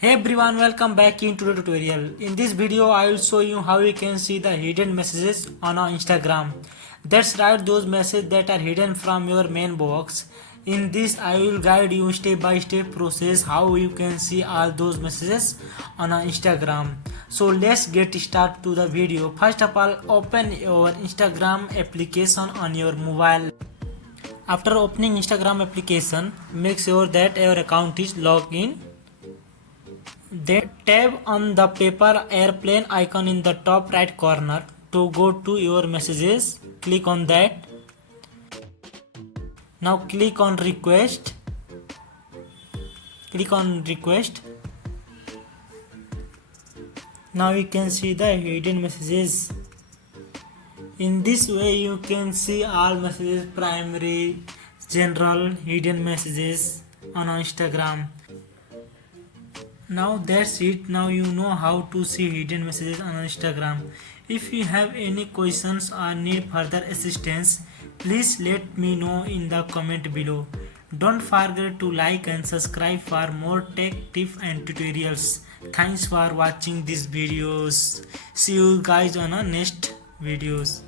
Hey everyone, welcome back into the tutorial. In this video I will show you how you can see the hidden messages on our Instagram. That's right, those messages that are hidden from your main box. In this I will guide you step by step process how you can see all those messages on our Instagram. So let's get started to the video. First of all, open your Instagram application on your mobile. After opening Instagram application, make sure that your account is logged in. Then tap on the paper airplane icon in the top right corner to go to your messages. Click on that. Now click on request. Click on request. Now you can see the hidden messages. In this way you can see all messages, primary, general, hidden messages on Instagram. Now that's it. Now you know how to see hidden messages on Instagram. If you have any questions or need further assistance, please let me know in the comment below. Don't forget to like and subscribe for more tech tips and tutorials. Thanks for watching these videos. See you guys on our next videos.